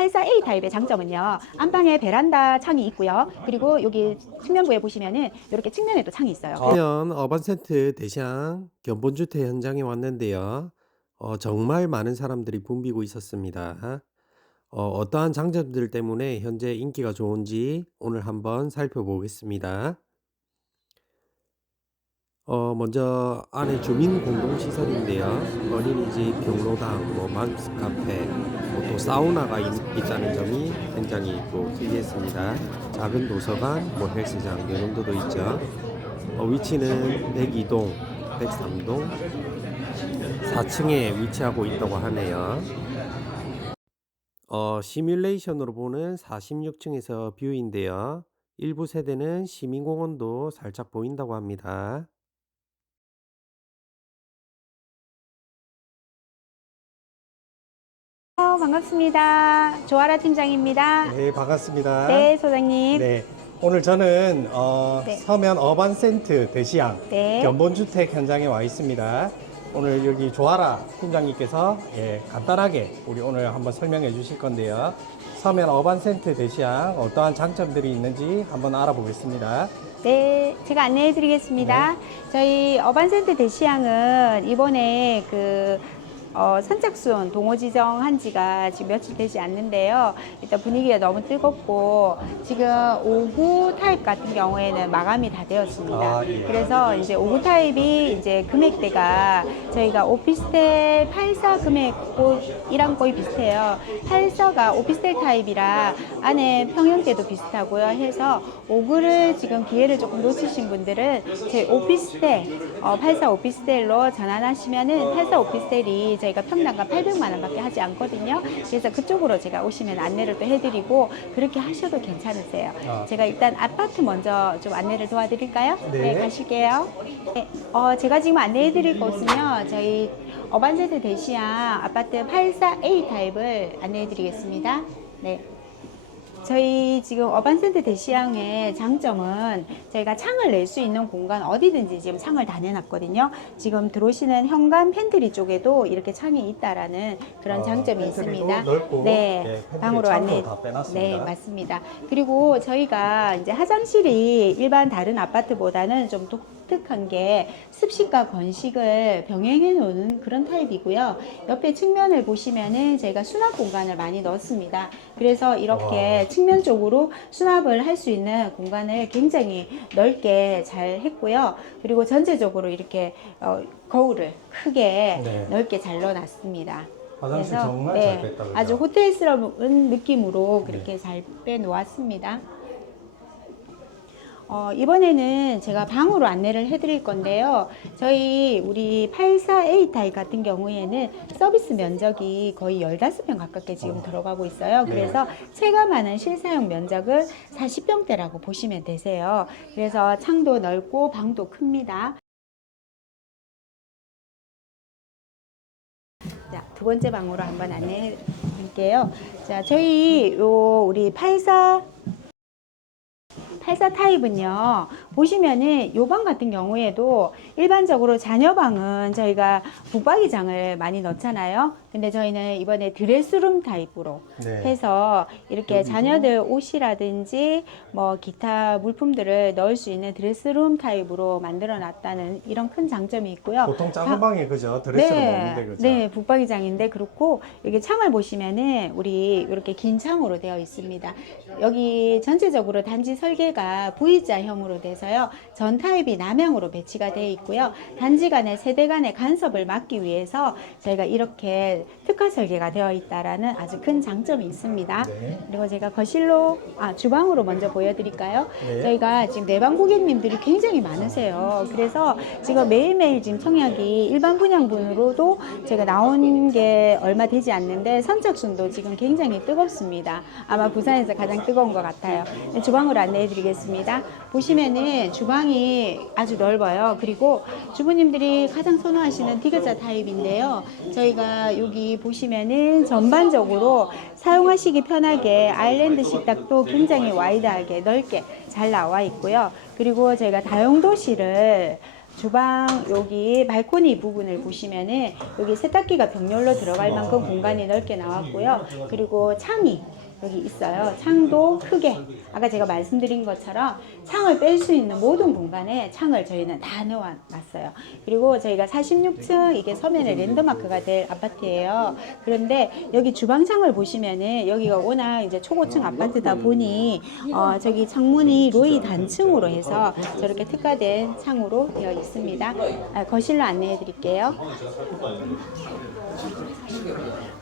84A 타입의 장점은요. 안방에 베란다 창이 있고요. 그리고 여기 측면부에 보시면은 이렇게 측면에도 창이 있어요. 현 어반센트 대시양 견본주택 현장에 왔는데요. 어, 정말 많은 사람들이 붐비고 있었습니다. 어, 어떠한 장점들 때문에 현재 인기가 좋은지 오늘 한번 살펴보겠습니다. 어, 먼저 안에 주민 공동 시설인데요. 어린이집, 경로당, 뭐 맘스 카페, 뭐 또 사우나가 있, 있다는 점이 굉장히 또 특이했습니다. 작은 도서관, 뭐 헬스장 이 정도도 있죠. 어, 위치는 102동, 103동 4층에 위치하고 있다고 하네요. 어, 시뮬레이션으로 보는 46층에서 뷰인데요. 일부 세대는 시민공원도 살짝 보인다고 합니다. 반갑습니다. 조아라 팀장입니다. 네, 반갑습니다. 네, 소장님. 네, 오늘 저는 어, 네. 서면 어반센트 대시양 네. 견본주택 현장에 와 있습니다. 오늘 여기 조아라 팀장님께서 예, 간단하게 우리 오늘 한번 설명해 주실 건데요. 서면 어반센트 대시양 어떠한 장점들이 있는지 한번 알아보겠습니다. 네, 제가 안내해 드리겠습니다. 저희 어반센트 대시양은 이번에 그 어, 선착순 동호 지정한 지가 지금 며칠 되지 않는데요. 일단 분위기가 너무 뜨겁고 지금 5구 타입 같은 경우에는 마감이 다 되었습니다. 아, 예. 그래서 이제 5구 타입이 이제 금액대가 저희가 오피스텔 84 금액이랑 거의 비슷해요. 84가 오피스텔 타입이라 안에 평형대도 비슷하고요. 해서 5구를 지금 기회를 조금 놓치신 분들은 제 오피스텔, 어, 84 오피스텔로 전환하시면은 84 오피스텔이 저희가 평당가 800만 원밖에 하지 않거든요. 그래서 그쪽으로 제가 오시면 안내를 또 해드리고 그렇게 하셔도 괜찮으세요. 아. 제가 일단 아파트 먼저 좀 안내를 도와드릴까요? 네. 가실게요. 네, 어, 제가 지금 안내해드릴 곳은요, 저희 어반세드 대시양 아파트 84A 타입을 안내해드리겠습니다. 네. 저희 지금 어반센트 대시양의 장점은 저희가 창을 낼 수 있는 공간 어디든지 지금 창을 다 내놨거든요. 지금 들어오시는 현관 팬트리 쪽에도 이렇게 창이 있다라는 그런 아, 장점이 팬트리도 있습니다. 넓고, 네, 예, 방으로 안내. 다 빼놨습니다. 네, 맞습니다. 그리고 저희가 이제 화장실이 일반 다른 아파트보다는 좀 독특한 게 습식과 건식을 병행해 놓는 그런 타입이고요. 옆에 측면을 보시면은 저희가 수납 공간을 많이 넣었습니다. 그래서 이렇게 와. 측면 쪽으로 수납을 할 수 있는 공간을 굉장히 넓게 잘 했고요. 그리고 전체적으로 이렇게 어, 거울을 크게 네. 넓게 잘 넣어놨습니다. 화장실 정말 네, 잘 뺐다. 그죠? 아주 호텔스러운 느낌으로 네. 그렇게 잘 빼놓았습니다. 어, 이번에는 제가 방으로 안내를 해드릴 건데요. 저희 우리 84A 타입 같은 경우에는 서비스 면적이 거의 15평 가깝게 지금 어. 들어가고 있어요. 네. 그래서 체감하는 실사용 면적은 40평대라고 보시면 되세요. 그래서 창도 넓고 방도 큽니다. 자, 두 번째 방으로 한번 안내해 드릴게요. 자, 저희 요 우리 84 84 타입은요, 보시면은 요방 같은 경우에도 일반적으로 자녀방은 저희가 북박이장을 많이 넣잖아요. 근데 저희는 이번에 드레스룸 타입으로 네. 해서 이렇게? 자녀들 옷이라든지 뭐 기타 물품들을 넣을 수 있는 드레스룸 타입으로 만들어 놨다는 이런 큰 장점이 있고요. 보통 작은 방- 방에 그죠? 드레스룸 없는데 그죠? 네, 북박이장인데 그렇고 여기 창을 보시면은 우리 이렇게 긴 창으로 되어 있습니다. 여기 전체적으로 단지 설계가 V자형으로 돼서요. 전 타입이 남향으로 배치가 되어 있고요. 단지 간의 세대 간의 간섭을 막기 위해서 저희가 이렇게 특화 설계가 되어 있다라는 아주 큰 장점이 있습니다. 네. 그리고 제가 거실로 아 주방으로 먼저 보여드릴까요? 네. 저희가 지금 내방 고객님들이 굉장히 많으세요. 그래서 지금 매일매일 지금 청약이 일반 분양분으로도 제가 나온 게 얼마 되지 않는데 선착순도 지금 굉장히 뜨겁습니다. 아마 부산에서 가장 뜨거운 것 같아요. 네, 주방으로 안내해드리겠습니다. 보시면은 주방이 아주 넓어요. 그리고 주부님들이 가장 선호하시는 디귿자 타입인데요. 저희가 여기 보시면은 전반적으로 사용하시기 편하게 아일랜드 식탁도 굉장히 와이드하게 넓게 잘 나와 있고요. 그리고 저희가 다용도실을 주방 여기 발코니 부분을 보시면은 여기 세탁기가 병렬로 들어갈 만큼 공간이 넓게 나왔고요. 그리고 창이 여기 있어요. 창도 크게 아까 제가 말씀드린 것처럼 창을 뺄 수 있는 모든 공간에 창을 저희는 다 넣어놨어요. 그리고 저희가 46층 이게 서면의 랜드마크가 될 아파트예요. 그런데 여기 주방창을 보시면은 여기가 워낙 이제 초고층 아파트다 보니 어, 저기 창문이 로이 단층으로 해서 저렇게 특화된 창으로 되어 있습니다. 아, 거실로 안내해 드릴게요.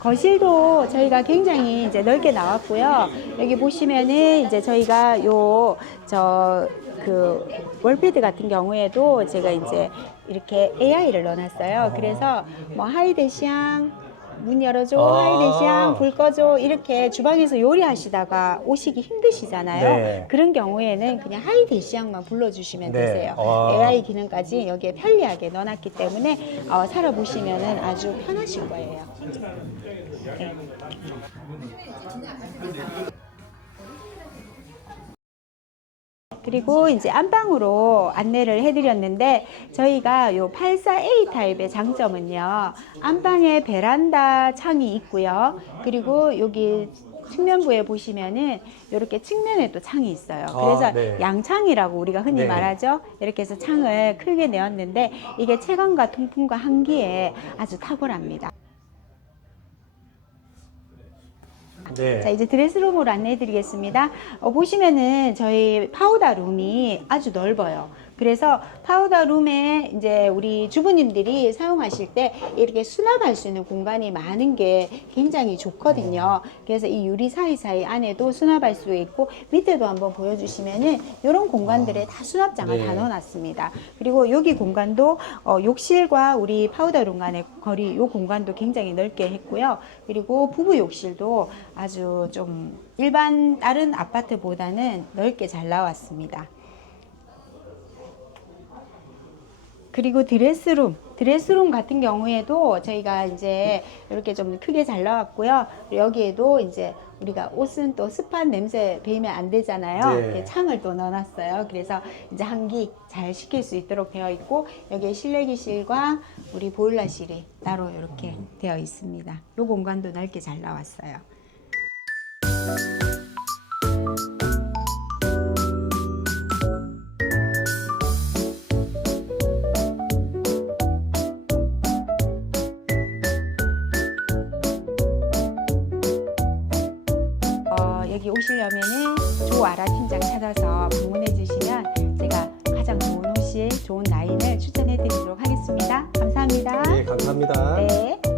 거실도 저희가 굉장히 이제 넓게 나왔고요. 여기 보시면은 이제 저희가 요 저 그 월패드 같은 경우에도 제가 이제 이렇게 AI를 넣어놨어요. 그래서 뭐 하이데시앙 문 열어줘, 아. 하이데시앙 불 꺼줘 이렇게 주방에서 요리하시다가 오시기 힘드시잖아요. 네. 그런 경우에는 그냥 하이데시앙만 불러주시면 네. 되세요. 아. AI 기능까지 여기에 편리하게 넣어놨기 때문에 어, 살아보시면 은 아주 편하실 거예요. 네. 그리고 이제 안방으로 안내를 해드렸는데 저희가 요 84A 타입의 장점은요 안방에 베란다 창이 있고요 그리고 여기 측면부에 보시면은 이렇게 측면에 또 창이 있어요. 아, 그래서 네. 양창이라고 우리가 흔히 네. 말하죠. 이렇게 해서 창을 크게 내었는데 이게 채광과 통풍과 한기에 아주 탁월합니다. 네. 자 이제 드레스룸으로 안내해드리겠습니다. 어, 보시면은 저희 파우더 룸이 아주 넓어요. 그래서 파우더 룸에 이제 우리 주부님들이 사용하실 때 이렇게 수납할 수 있는 공간이 많은 게 굉장히 좋거든요. 그래서 이 유리 사이사이 안에도 수납할 수 있고 밑에도 한번 보여주시면은 이런 공간들에 다 수납장을 네. 다 넣어놨습니다. 그리고 여기 공간도 어, 욕실과 우리 파우더 룸 간의 거리 이 공간도 굉장히 넓게 했고요. 그리고 부부 욕실도 아주 좀 일반 다른 아파트보다는 넓게 잘 나왔습니다. 그리고 드레스룸, 드레스룸 같은 경우에도 저희가 이제 이렇게 좀 크게 잘 나왔고요. 여기에도 이제 우리가 옷은 또 습한 냄새 배이면 안 되잖아요. 네. 이렇게 창을 또 넣어놨어요. 그래서 이제 환기 잘 시킬 수 있도록 되어 있고 여기에 실내기실과 우리 보일러실이 따로 이렇게 되어 있습니다. 이 공간도 넓게 잘 나왔어요. 여기 오시려면은 조아라 팀장 찾아서 방문해 주시면 제가 가장 좋은 옷실, 좋은 라인을 추천해 드리도록 하겠습니다. 감사합니다. 네, 감사합니다. 네.